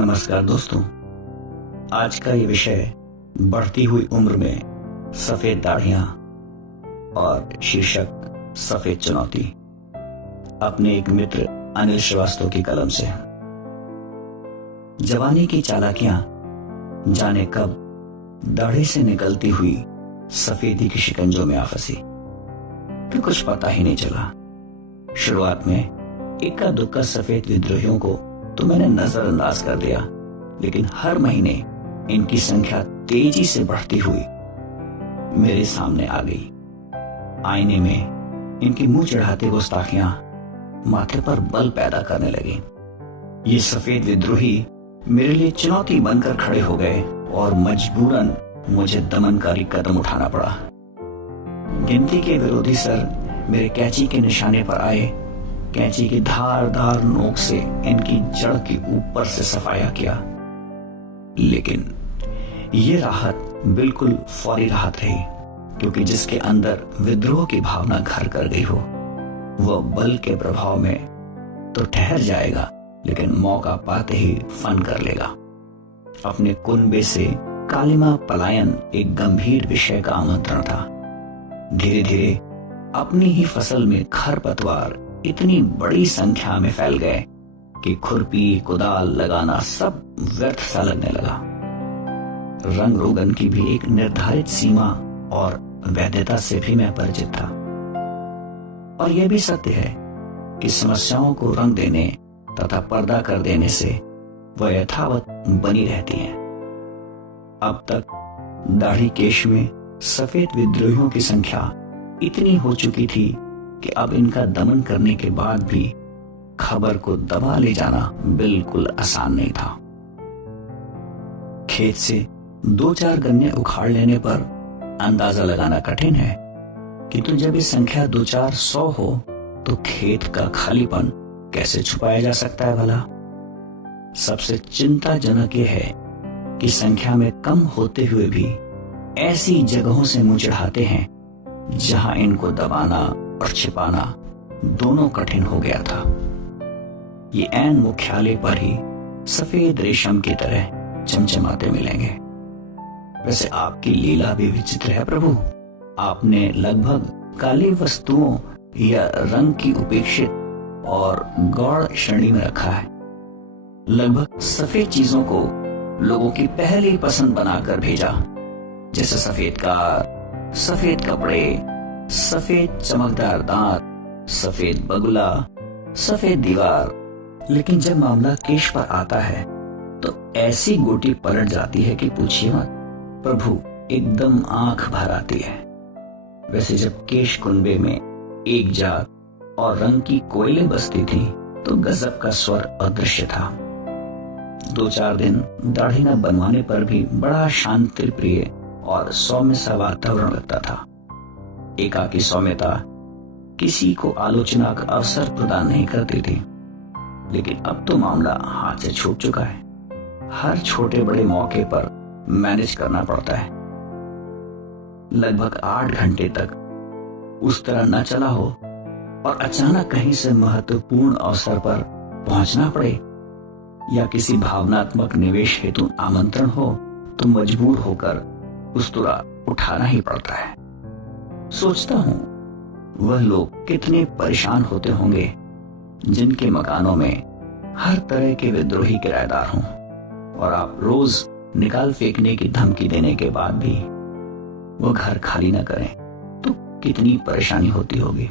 नमस्कार दोस्तों। आज का ये विषय बढ़ती हुई उम्र में सफेद दाढ़ियां और शीर्षक सफेद चुनौती, अपने एक मित्र अनिल श्रीवास्तव की कलम से। जवानी की चालाकियां जाने कब दाढ़ी से निकलती हुई सफेदी की शिकंजों में आ फंसी कि कुछ पता ही नहीं चला। शुरुआत में इक्का दुक्का सफेद विद्रोहियों को तो मैंने नजरअंदाज कर दिया, लेकिन हर महीने इनकी संख्या तेजी से बढ़ती हुई मेरे सामने आ गई। आईने में इनकी मुंह चढ़ाते गुस्ताखियां माथे पर बल पैदा करने लगी। ये सफेद विद्रोही मेरे लिए चुनौती बनकर खड़े हो गए और मजबूरन मुझे दमनकारी कदम उठाना पड़ा। गिनती के विरोधी सर मेरे कैंची के निशाने पर आए। कैंची की धारदार नोक से इनकी जड़ के ऊपर से सफाया किया, लेकिन ये राहत बिल्कुल फौरी राहत रही, क्योंकि जिसके अंदर विद्रोह की भावना घर कर गई हो वह बल के प्रभाव में तो ठहर जाएगा, लेकिन मौका पाते ही फन कर लेगा। अपने कुनबे से कालिमा पलायन एक गंभीर विषय का आमंत्रण था। धीरे धीरे अपनी ही फसल में खरपतवार इतनी बड़ी संख्या में फैल गए कि खुरपी कुदाल लगाना सब व्यर्थ सा लगने लगा। रंग रोगन की भी एक निर्धारित सीमा और वैधता से भी मैं परिचित था, और यह भी सत्य है कि समस्याओं को रंग देने तथा पर्दा कर देने से वह यथावत बनी रहती हैं। अब तक दाढ़ी केश में सफेद विद्रोहियों की संख्या इतनी हो चुकी थी कि अब इनका दमन करने के बाद भी खबर को दबा ले जाना बिल्कुल आसान नहीं था। खेत से 2-4 गन्ने उखाड़ लेने पर अंदाजा लगाना कठिन है, किंतु जब ये संख्या 2-400 हो तो खेत का खालीपन कैसे छुपाया जा सकता है भला। सबसे चिंताजनक ये है कि संख्या में कम होते हुए भी ऐसी जगहों से मुंह चढ़ाते हैं जहां इनको दबाना और छिपाना दोनों कठिन हो गया था। ये ऐन मुख्यालय पर ही सफेद रेशम की तरह चमचमाते मिलेंगे। वैसे आपकी लीला भी विचित्र है प्रभु। आपने लगभग काली वस्तुओं या रंग की उपेक्षित और गौड़ श्रेणी में रखा है। लगभग सफेद चीजों को लोगों की पहली पसंद बनाकर भेजा, जैसे सफेद कार, सफेद कपड़े, सफेद चमकदार दांत, सफेद बगुला, सफेद दीवार। लेकिन जब मामला केश पर आता है तो ऐसी गोटी पलट जाती है कि पूछिए मत प्रभु, एकदम आंख भर आती है। वैसे जब केश कुनबे में एक जात और रंग की कोयलें बसती थी तो गजब का स्वर अदृश्य था। 2-4 दिन दाढ़ी न बनवाने पर भी बड़ा शांति प्रिय और सौम्य सा वातावरण लगता था। एकाकी सौम्यता किसी को आलोचना का अवसर प्रदान नहीं करती थी, लेकिन अब तो मामला हाथ से छूट चुका है। हर छोटे बड़े मौके पर मैनेज करना पड़ता है। लगभग 8 घंटे तक उस तरह न चला हो और अचानक कहीं से महत्वपूर्ण अवसर पर पहुंचना पड़े या किसी भावनात्मक निवेश हेतु आमंत्रण हो तो मजबूर होकर उस्तरा उठाना ही पड़ता है। सोचता हूं वह लोग कितने परेशान होते होंगे जिनके मकानों में हर तरह के विद्रोही किराएदार हों, और आप रोज निकाल फेंकने की धमकी देने के बाद भी वो घर खाली न करें तो कितनी परेशानी होती होगी।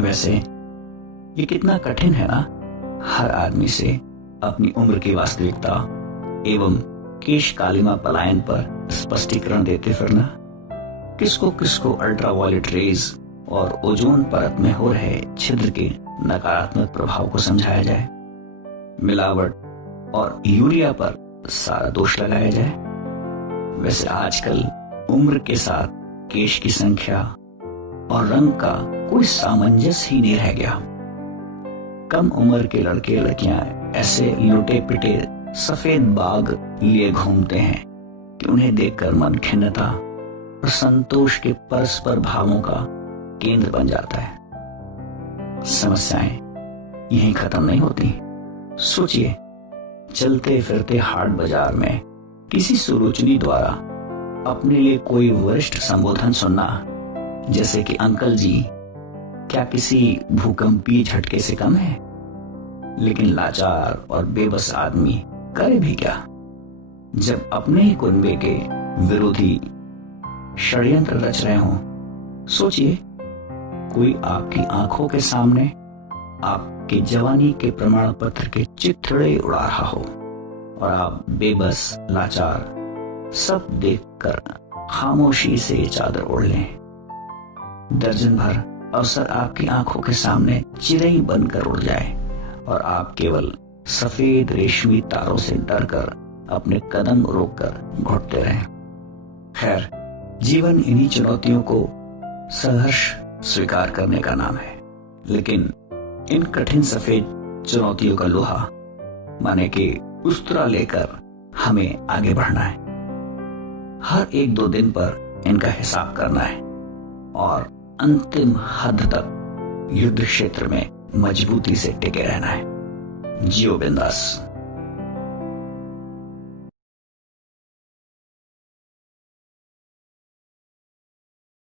वैसे ये कितना कठिन है ना, हर आदमी से अपनी उम्र की वास्तविकता एवं केश कालिमा पलायन पर स्पष्टीकरण देते फिरना। किसको किसको अल्ट्रावायलेट रेज और ओजोन परत में हो रहे छिद्र के नकारात्मक प्रभाव को समझाया जाए, मिलावट और यूरिया पर सारा दोष लगाया जाए। वैसे आजकल उम्र के साथ केश की संख्या और रंग का कोई सामंजस्य ही नहीं रह गया। कम उम्र के लड़के लड़कियां ऐसे लुटे पिटे सफेद बाग लिए घूमते हैं कि उन्हें देखकर मन खिन्नता और संतोष के परस्पर भावों का केंद्र बन जाता है। समस्याएं यहीं खत्म नहीं होती। सोचिए, चलते फिरते हाट बाजार में किसी सुलोचनी द्वारा अपने लिए कोई वरिष्ठ संबोधन सुनना, जैसे कि अंकल जी, क्या किसी भूकंपीय झटके से कम है? लेकिन लाचार और बेबस आदमी करे भी क्या, जब अपने ही कुनबे के विरोधी षड्यंत्र रच रहे हों। सोचिए, कोई आपकी आंखों के सामने आपके जवानी के प्रमाण पत्र के चिथड़े उड़ा रहा हो और आप बेबस, लाचार, सब देखकर खामोशी से चादर ओढ़ लें। दर्जन भर अवसर आपकी आंखों के सामने चिरई बनकर उड़ जाए और आप केवल सफेद रेशमी तारों से डरकर अपने कदम रोककर घुटते रहें। खैर, जीवन इन्हीं चुनौतियों को संघर्ष स्वीकार करने का नाम है, लेकिन इन कठिन सफेद चुनौतियों का लोहा माने कि उस्तरा लेकर हमें आगे बढ़ना है। हर 1-2 दिन पर इनका हिसाब करना है और अंतिम हद तक युद्ध क्षेत्र में मजबूती से टिके रहना है। जियो बिंदास।